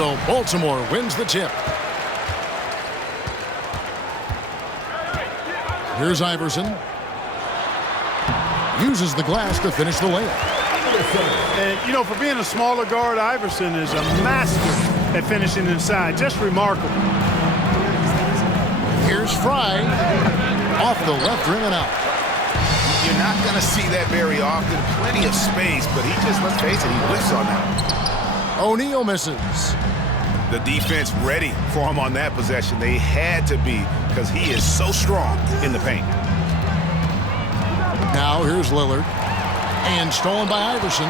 So Baltimore wins the tip. Here's Iverson. Uses the glass to finish the layup. And, you know, for being a smaller guard, Iverson is a master at finishing inside. Just remarkable. Here's Fry. Off the left rim and out. You're not going to see that very often. Plenty of space, but he just, let's face it, he whiffs on that. O'Neal misses. The defense ready for him on that possession. They had to be because he is so strong in the paint. Now here's Lillard. And stolen by Iverson.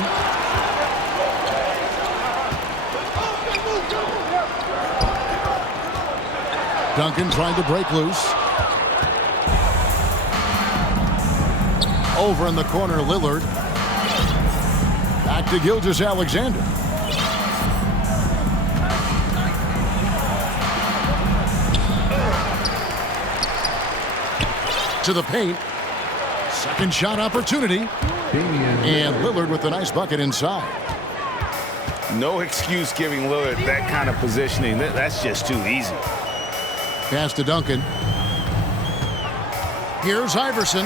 Duncan trying to break loose. Over in the corner, Lillard. Back to Gilgeous-Alexander. To the paint. Second shot opportunity. And Lillard with a nice bucket inside. No excuse giving Lillard that kind of positioning. That's just too easy. Pass to Duncan. Here's Iverson.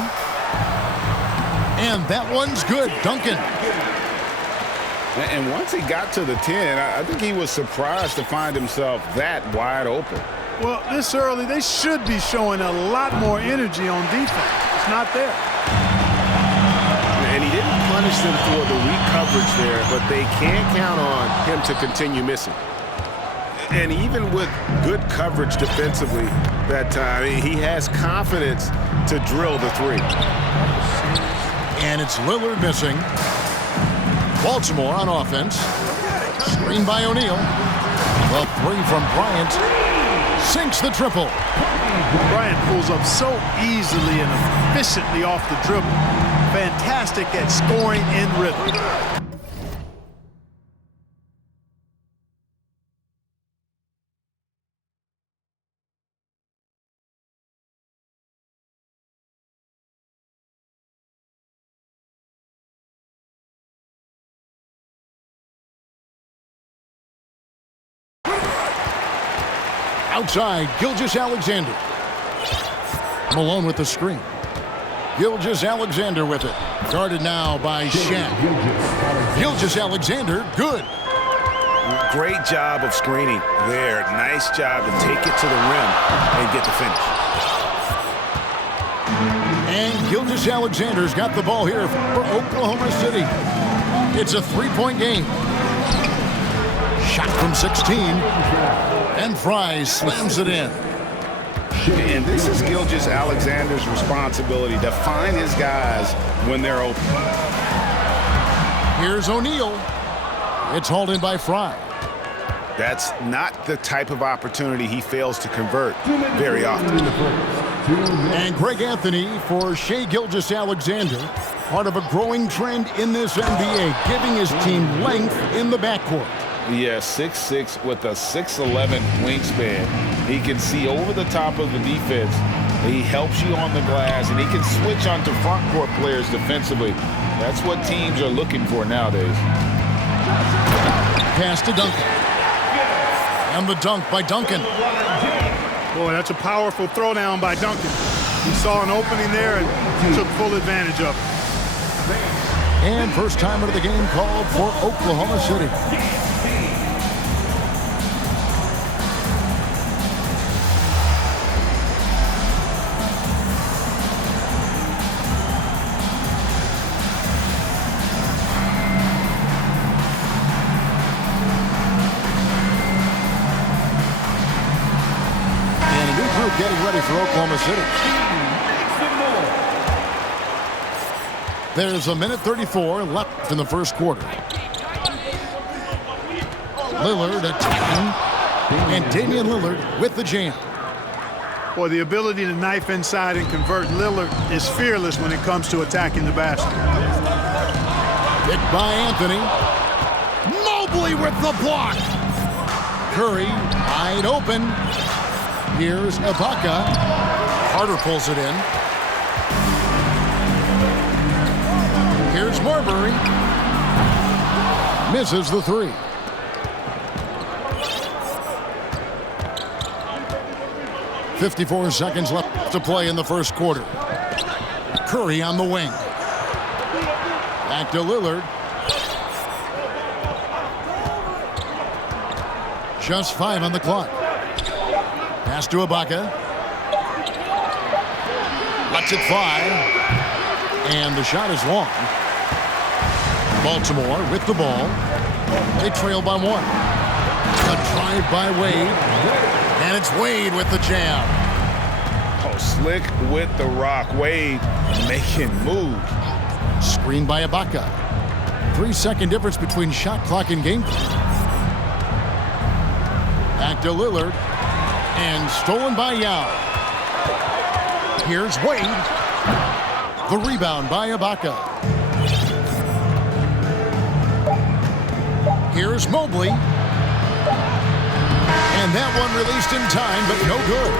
And that one's good. Duncan. And once he got to the 10, I think he was surprised to find himself that wide open. Well, this early, they should be showing a lot more energy on defense. It's not there. And he didn't punish them for the weak coverage there, but they can't count on him to continue missing. And even with good coverage defensively that time, he has confidence to drill the three. And it's Lillard missing. Baltimore on offense. Screen by O'Neal. The three from Bryant. Sinks the triple. Bryant pulls up so easily and efficiently off the dribble. Fantastic at scoring in rhythm. Outside, Gilgeous-Alexander. Malone with the screen. Gilgeous-Alexander with it. Guarded now by Shaq. Gilgeous-Alexander, good. Great job of screening there. Nice job to take it to the rim and get the finish. And Gilgeous-Alexander's got the ball here for Oklahoma City. It's a three-point game. Shot from 16. And Fry slams it in. And this is Gilgeous-Alexander's responsibility to find his guys when they're open. Here's O'Neal. It's hauled in by Fry. That's not the type of opportunity he fails to convert very often. And Greg Anthony for Shai Gilgeous-Alexander. Part of a growing trend in this NBA, giving his team length in the backcourt. Yeah, 6'6" with a 6'11" wingspan. He can see over the top of the defense. He helps you on the glass, and he can switch onto front court players defensively. That's what teams are looking for nowadays. Pass to Duncan. And the dunk by Duncan. Boy, that's a powerful throwdown by Duncan. He saw an opening there and took full advantage of it. And first timer of the game called for Oklahoma City. Getting ready for Oklahoma City. There's a minute 34 left in the first quarter. Lillard attacking, and Damian Lillard with the jam. Boy, the ability to knife inside and convert. Lillard is fearless when it comes to attacking the basket. Picked by Anthony. Mobley with the block. Curry wide open. Here's Ibaka. Carter pulls it in. Here's Marbury. Misses the three. 54 seconds left to play in the first quarter. Curry on the wing. Back to Lillard. Just 5 on the clock. Pass to Ibaka. Lets it fly. And the shot is long. Baltimore with the ball. They trail by 1. A drive by Wade. And it's Wade with the jam. Oh, slick with the rock. Wade making moves. Screen by Ibaka. 3-second difference between shot clock and game clock. Back to Lillard. And stolen by Yao. Here's Wade. The rebound by Ibaka. Here's Mobley. And that one released in time, but no good.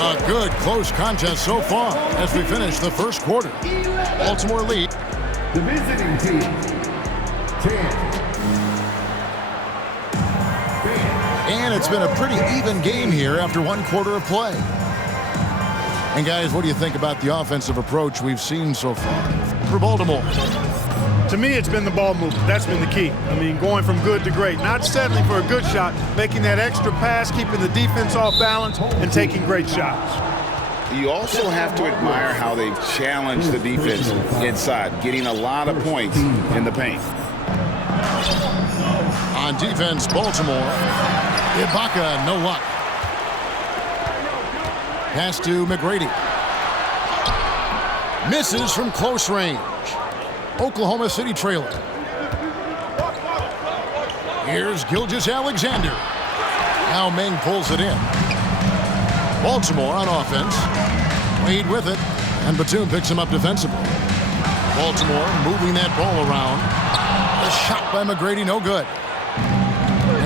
A good close contest so far as we finish the first quarter. Baltimore lead. The visiting team, 10. And it's been a pretty even game here after 1 quarter of play. And guys, what do you think about the offensive approach we've seen so far for Baltimore? To me, it's been the ball movement. That's been the key. I mean, going from good to great. Not settling for a good shot, making that extra pass, keeping the defense off balance, and taking great shots. You also have to admire how they've challenged the defense inside, getting a lot of points in the paint. On defense, Baltimore. Ibaka, no luck. Pass to McGrady. Misses from close range. Oklahoma City trailing. Here's Gilgeous-Alexander. Now Meng pulls it in. Baltimore on offense. Wade with it. And Batum picks him up defensively. Baltimore moving that ball around. The shot by McGrady, no good.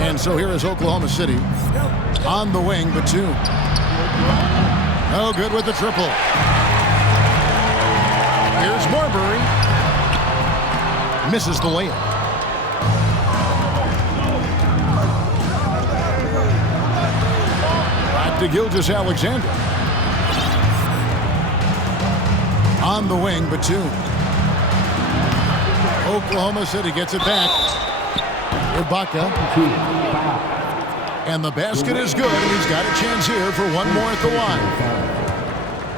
And so here is Oklahoma City. On the wing, Batum. No good with the triple. Here's Marbury. Misses the layup. Back to Gilgeous-Alexander. On the wing, Batum. Oklahoma City gets it back. Ibaka. And the basket is good. He's got a chance here for one more at the line.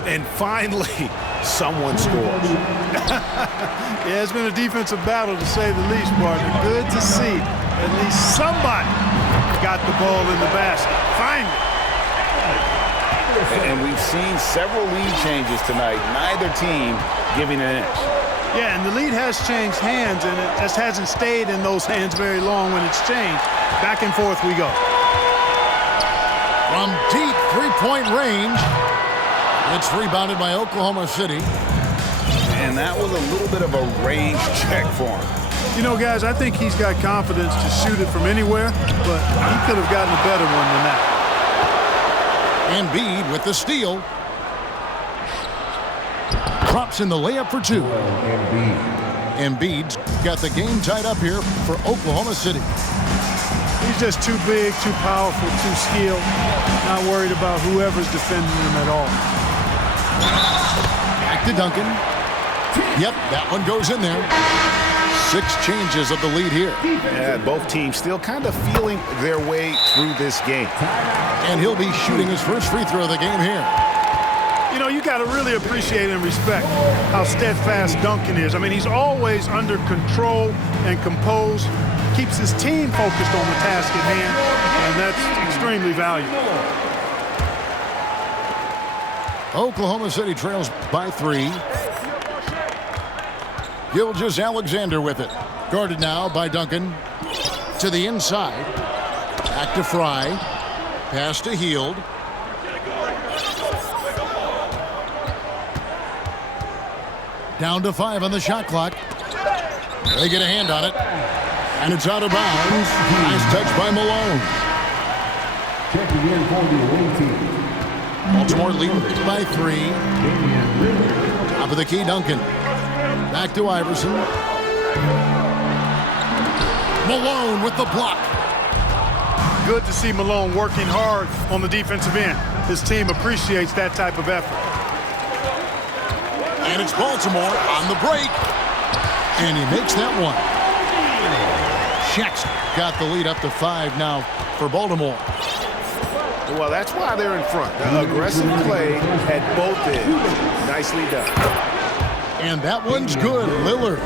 And finally, someone scores. Yeah, it's been a defensive battle, to say the least, partner. Good to see at least somebody got the ball in the basket. Finally. And we've seen several lead changes tonight. Neither team giving an inch. Yeah, and the lead has changed hands, and it just hasn't stayed in those hands very long when it's changed. Back and forth we go. From deep three-point range, it's rebounded by Oklahoma City. And that was a little bit of a range check for him. You know, guys, I think he's got confidence to shoot it from anywhere, but he could have gotten a better one than that. Embiid with the steal. Drops in the layup for 2. Embiid's got the game tied up here for Oklahoma City. He's just too big, too powerful, too skilled. Not worried about whoever's defending him at all. Back to Duncan. Yep, that one goes in there. 6 changes of the lead here. Yeah, both teams still kind of feeling their way through this game. And he'll be shooting his first free throw of the game here. You know, you got to really appreciate and respect how steadfast Duncan is. I mean, he's always under control and composed. Keeps his team focused on the task at hand, and that's extremely valuable. Oklahoma City trails by 3. Gilgeous-Alexander with it. Guarded now by Duncan. To the inside. Back to Fry. Pass to Hield. Down to 5 on the shot clock. They get a hand on it. And it's out of bounds. Nice touch by Malone. Checking in for the away team. Baltimore leads by 3. Top of the key, Duncan. Back to Iverson. Malone with the block. Good to see Malone working hard on the defensive end. his team appreciates that type of effort. And it's Baltimore on the break. And he makes that one. Shaq's got the lead up to 5 now for Baltimore. Well, that's why they're in front. The aggressive play at both ends. Nicely done. And that one's good, Lillard.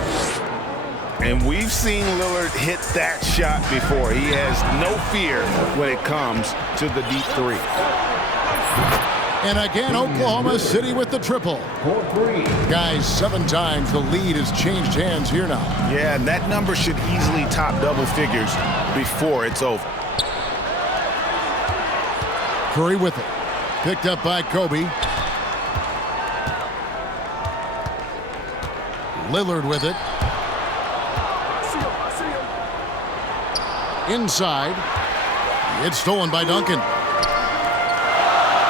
And we've seen Lillard hit that shot before. He has no fear when it comes to the deep three. And again, Oklahoma City with the triple. Guys, 7 times the lead has changed hands here now. Yeah, and that number should easily top double figures before it's over. Curry with it. Picked up by Kobe. Lillard with it. Inside. It's stolen by Duncan.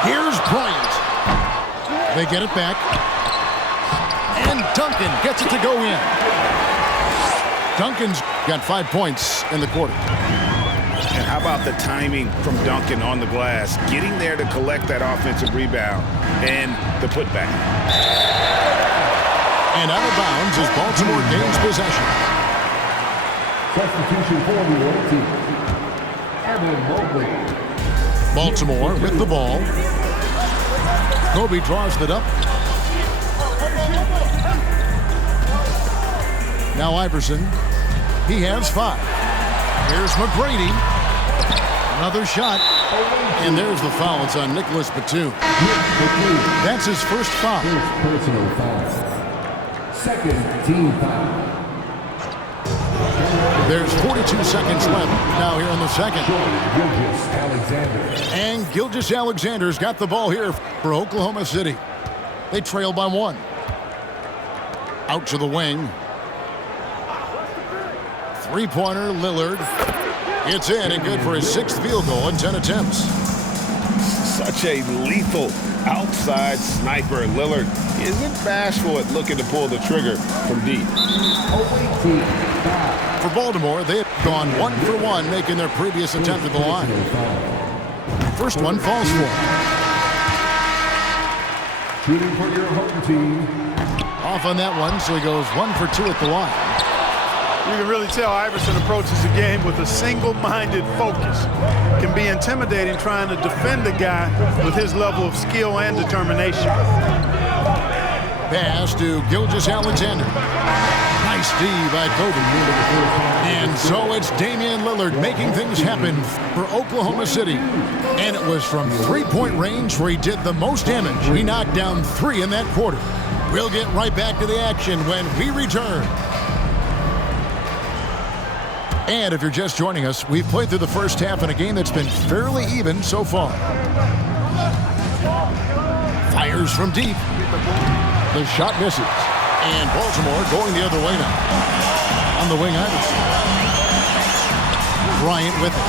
Here's Bryant. They get it back. And Duncan gets it to go in. Duncan's got 5 points in the quarter. And how about the timing from Duncan on the glass, getting there to collect that offensive rebound and the putback. And out of bounds as Baltimore gains possession. Substitution for the away team. Evan Mobley. Baltimore with the ball. Kobe draws it up. Now Iverson. He has 5. Here's McGrady. Another shot. And there's the foul. It's on Nicholas Batum. That's his first foul. First personal foul. Second team foul. There's 42 seconds left now here in the second. Gilgeous-Alexander. And Gilgeous-Alexander's got the ball here for Oklahoma City. They trail by 1. Out to the wing. Three-pointer, Lillard. It's in and good for his 6th field goal in 10 attempts. Such a lethal outside sniper. Lillard isn't bashful at looking to pull the trigger from deep. For Baltimore, they have gone 1 for 1, making their previous attempt at the line. First one falls for him. Shooting for your home team. Off on that one, so he goes 1 for 2 at the line. You can really tell Iverson approaches the game with a single-minded focus. Can be intimidating trying to defend a guy with his level of skill and determination. Pass to Gilgeous-Alexander. Nice D by Kobe. And so it's Damian Lillard making things happen for Oklahoma City. And it was from 3-point range where he did the most damage. He knocked down 3 in that quarter. We'll get right back to the action when we return. And if you're just joining us, we've played through the first half in a game that's been fairly even so far. Fires from deep. The shot misses. And Baltimore going the other way now. On the wing, Iverson. Bryant with it.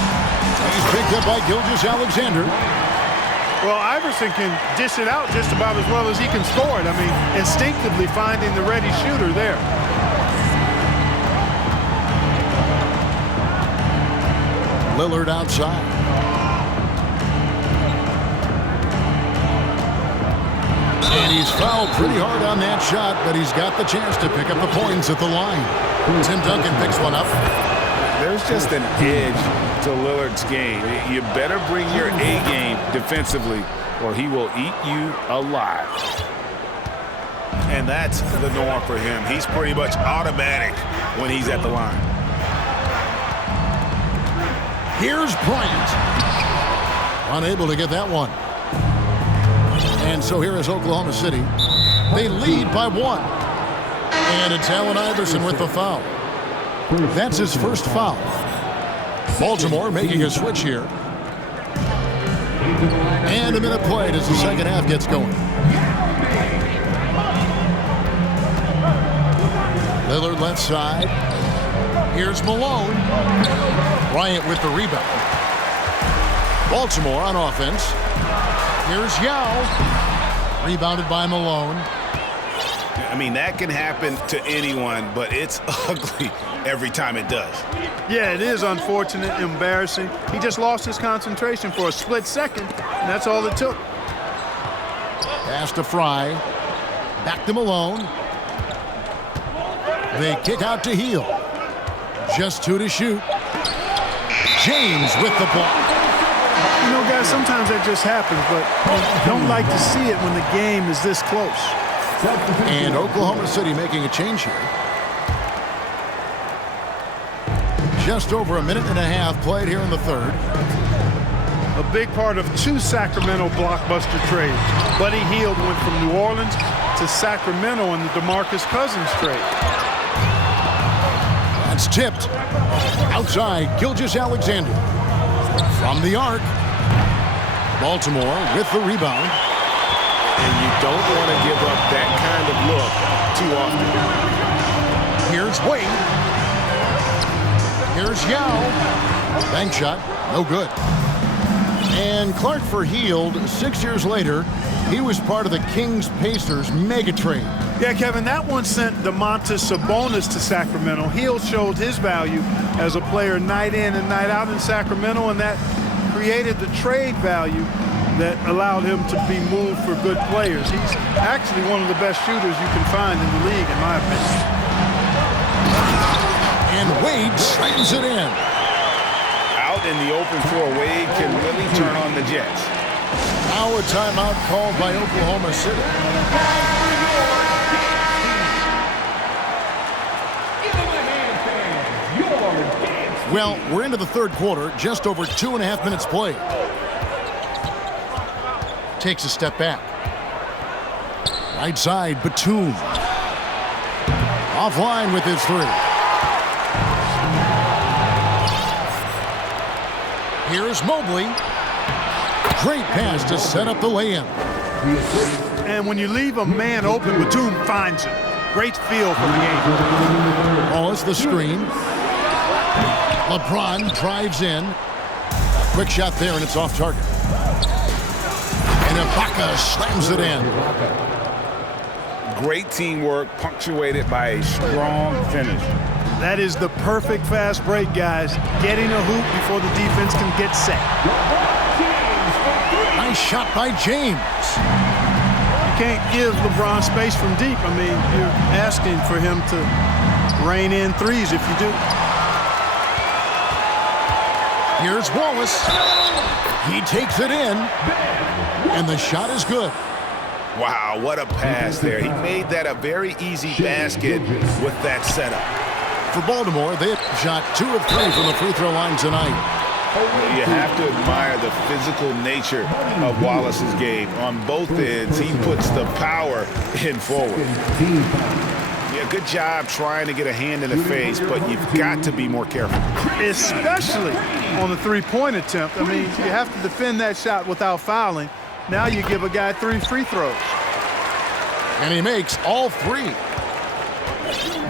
He's picked up by Gilgeous-Alexander. Well, Iverson can dish it out just about as well as he can score it. I mean, instinctively finding the ready shooter there. Lillard outside. And he's fouled pretty hard on that shot, but he's got the chance to pick up the points at the line. Tim Duncan picks one up. There's just an edge to Lillard's game. You better bring your A game defensively or he will eat you alive. And that's the norm for him. He's pretty much automatic when he's at the line. Here's Bryant. Unable to get that one. And so here is Oklahoma City. They lead by 1. And it's Allen Iverson with the foul. That's his first foul. Baltimore making a switch here. And a minute played as the second half gets going. Lillard left side. Here's Malone. Bryant with the rebound. Baltimore on offense. Here's Yao. Rebounded by Malone. I mean, that can happen to anyone, but it's ugly every time it does. Yeah, it is unfortunate, embarrassing. He just lost his concentration for a split second, and that's all it took. Pass to Fry. Back to Malone. They kick out to Heel. Just 2 to shoot. James with the ball. You know, guys, sometimes that just happens, but you don't like to see it when the game is this close. And Oklahoma City making a change here. Just over a minute and a half played here in the third. A big part of 2 Sacramento blockbuster trades. Buddy Hield went from New Orleans to Sacramento in the DeMarcus Cousins trade. That's tipped. Outside, Gilgeous-Alexander. From the arc. Baltimore with the rebound. And you don't want to give up that kind of look too often. Here's Wade. Here's Yao. Bank shot, no good. And Clark for Hield, 6 years later, he was part of the Kings-Pacers mega trade. Yeah, Kevin, that one sent Domantas Sabonis to Sacramento. Hield showed his value as a player night in and night out in Sacramento, and that created the trade value that allowed him to be moved for good players. He's actually one of the best shooters you can find in the league, in my opinion. And Wade slams it in. Out in the open floor, Wade can really turn on the Jets. Now a timeout called by Oklahoma City. Well, we're into the third quarter, just over 2.5 minutes played. Takes a step back. Right side, Batum. Offline with his 3. Here's Mobley. Great pass to set up the lay-in. And when you leave a man open, Batum finds him. Great feel for the game. Wallace the screen. LeBron drives in. Quick shot there, and it's off target. And Ibaka slams it in. Great teamwork, punctuated by a strong finish. That is the perfect fast break, guys. Getting a hoop before the defense can get set. Nice shot by James. You can't give LeBron space from deep. I mean, you're asking for him to rain in threes if you do. Here's Wallace. He takes it in, and the shot is good. Wow, what a pass there. He made that a very easy basket with that setup. For Baltimore, they shot 2 of 3 from the free throw line tonight. You have to admire the physical nature of Wallace's game. On both ends, he puts the power in forward. Yeah, good job trying to get a hand in the face, but you've got to be more careful. Especially on the three-point attempt. I mean, you have to defend that shot without fouling. Now you give a guy 3 free throws. And he makes all 3.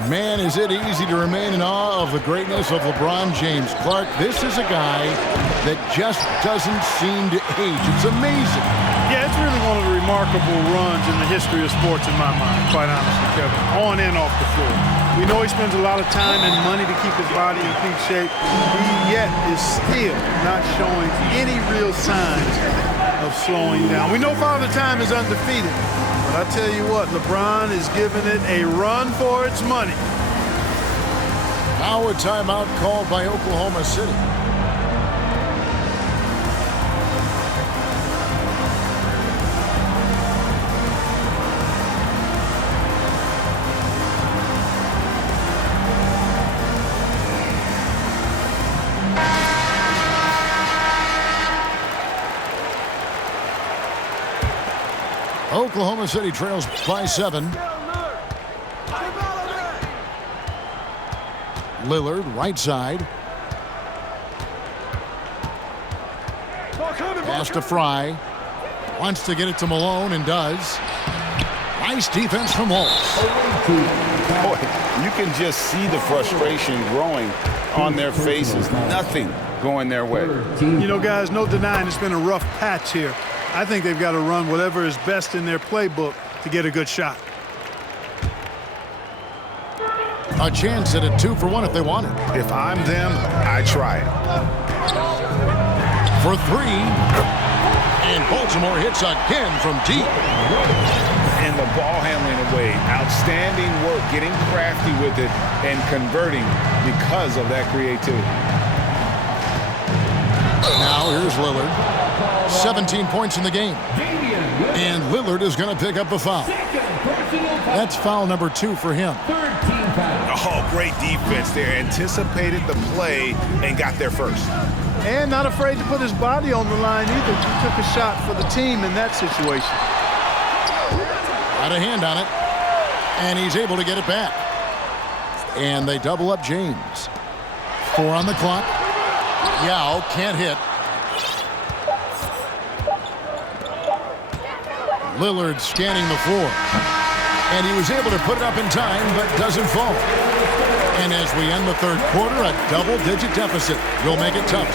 Man, is it easy to remain in awe of the greatness of LeBron James. Clark, this is a guy that just doesn't seem to age. It's amazing. Yeah, it's really one of the remarkable runs in the history of sports in my mind, quite honestly, Kevin. On and off the floor. We know he spends a lot of time and money to keep his body in peak shape. He yet is still not showing any real signs of slowing down. We know Father Time is undefeated. But I tell you what, LeBron is giving it a run for its money. Now a timeout called by Oklahoma City. Oklahoma City trails by 7. Lillard, right side. Pass to Fry. Wants to get it to Malone and does. Nice defense from Wallace. Boy, you can just see the frustration growing on their faces. Nothing going their way. You know, guys, no denying it's been a rough patch here. I think they've got to run whatever is best in their playbook to get a good shot. A chance at a 2-for-1 if they want it. If I'm them, I try it. For 3. And Baltimore hits again from deep. And the ball handling away. Outstanding work, getting crafty with it and converting because of that creativity. Now here's Lillard. 17 points in the game. And Lillard is going to pick up a foul. That's foul number 2 for him. Oh, great defense there. Anticipated the play and got there first. And not afraid to put his body on the line either. He took a shot for the team in that situation. Got a hand on it. And he's able to get it back. And they double up James. 4 on the clock. Yao can't hit. Lillard scanning the floor. And he was able to put it up in time, but doesn't fall. And as we end the third quarter, a double-digit deficit will make it tough.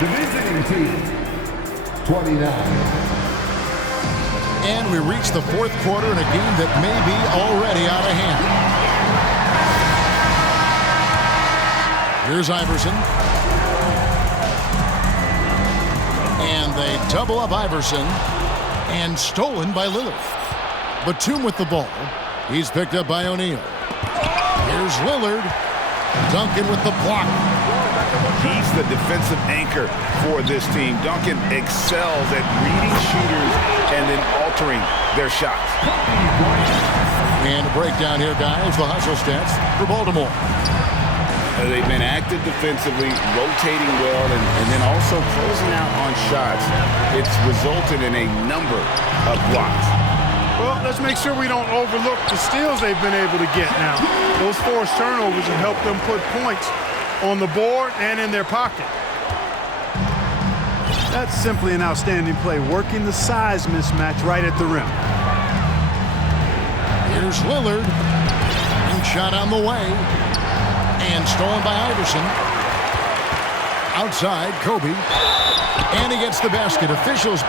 The visiting team, 29. And we reach the fourth quarter in a game that may be already out of hand. Here's Iverson. And they double up Iverson. And stolen by Lillard. Batum with the ball. He's picked up by O'Neal. Here's Lillard. Duncan with the block. He's the defensive anchor for this team. Duncan excels at reading shooters and then altering their shots. And a breakdown here, guys. The hustle stats for Baltimore. They've been active defensively, rotating well, and then also closing out on shots. It's resulted in a number of blocks. Well, let's make sure we don't overlook the steals they've been able to get now. Those forced turnovers have helped them put points on the board and in their pocket. That's simply an outstanding play, working the size mismatch right at the rim. Here's Lillard. And shot on the way. And stolen by Iverson. Outside, Kobe. And he gets the basket. Officials